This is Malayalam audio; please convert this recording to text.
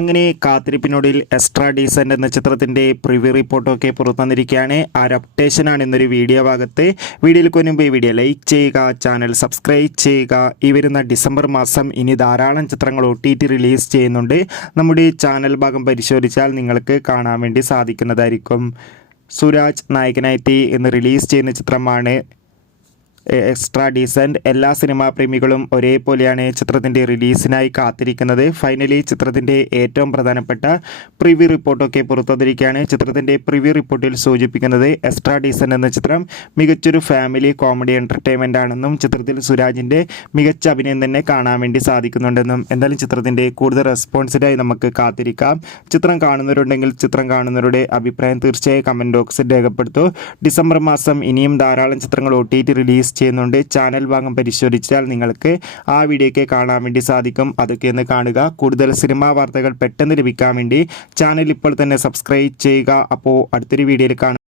അങ്ങനെ കാത്തിരിപ്പിനൊടുവിൽ എക്സ്ട്രാ ഡീസൻ്റ് എന്ന ചിത്രത്തിൻ്റെ പ്രിവ്യൂ റിപ്പോർട്ടൊക്കെ പുറത്തുവന്നിരിക്കുകയാണ്. ആ ഒരു അപ്ഡേഷനാണ് ഇന്നൊരു വീഡിയോ ഭാഗത്ത്. വീഡിയോയിൽ മുൻപ് ഈ വീഡിയോ ലൈക്ക് ചെയ്യുക, ചാനൽ സബ്സ്ക്രൈബ് ചെയ്യുക. ഈ വരുന്ന ഡിസംബർ മാസം ഇനി ധാരാളം ചിത്രങ്ങൾ OTT റിലീസ് ചെയ്യുന്നുണ്ട്. നമ്മുടെ ചാനൽ ഭാഗം പരിശോധിച്ചാൽ നിങ്ങൾക്ക് കാണാൻ വേണ്ടി സാധിക്കുന്നതായിരിക്കും. സുരാജ് നായകനായിട്ട് ഇന്ന് റിലീസ് ചെയ്യുന്ന ചിത്രമാണ് എക്സ്ട്രാ ഡീസൻ്റ്. എല്ലാ സിനിമാ പ്രേമികളും ഒരേപോലെയാണ് ചിത്രത്തിൻ്റെ റിലീസിനായി കാത്തിരിക്കുന്നത്. ഫൈനലി ചിത്രത്തിൻ്റെ ഏറ്റവും പ്രധാനപ്പെട്ട പ്രിവ്യൂ റിപ്പോർട്ടൊക്കെ പുറത്തുവന്നിരിക്കുകയാണ്. ചിത്രത്തിൻ്റെ പ്രിവ്യൂ റിപ്പോർട്ടിൽ സൂചിപ്പിക്കുന്നത് എക്സ്ട്രാ ഡീസൻ്റ് എന്ന ചിത്രം മികച്ചൊരു ഫാമിലി കോമഡി എൻ്റർടൈൻമെൻ്റ് ആണെന്നും ചിത്രത്തിൽ സുരാജിൻ്റെ മികച്ച അഭിനയം തന്നെ കാണാൻ വേണ്ടി സാധിക്കുന്നുണ്ടെന്നും. എന്തായാലും ചിത്രത്തിൻ്റെ കൂടുതൽ റെസ്പോൺസിനായി നമുക്ക് കാത്തിരിക്കാം. ചിത്രം കാണുന്നവരുണ്ടെങ്കിൽ ചിത്രം കാണുന്നവരുടെ അഭിപ്രായം തീർച്ചയായും കമൻറ്റ് ബോക്സിൽ രേഖപ്പെടുത്തൂ. ഡിസംബർ മാസം ഇനിയും ധാരാളം ചിത്രങ്ങൾ OTT റിലീസ് ചെയ്യുന്നുണ്ട്. ചാനൽ ഭാഗം പരിശോധിച്ചാൽ നിങ്ങൾക്ക് ആ വീഡിയോയ്ക്ക് കാണാൻ വേണ്ടി സാധിക്കും. അതൊക്കെ ഒന്ന് കാണുക. കൂടുതൽ സിനിമാ വാർത്തകൾ പെട്ടെന്ന് ലഭിക്കാൻ വേണ്ടി ചാനൽ ഇപ്പോൾ തന്നെ സബ്സ്ക്രൈബ് ചെയ്യുക. അപ്പോൾ അടുത്തൊരു വീഡിയോയിൽ കാണാം.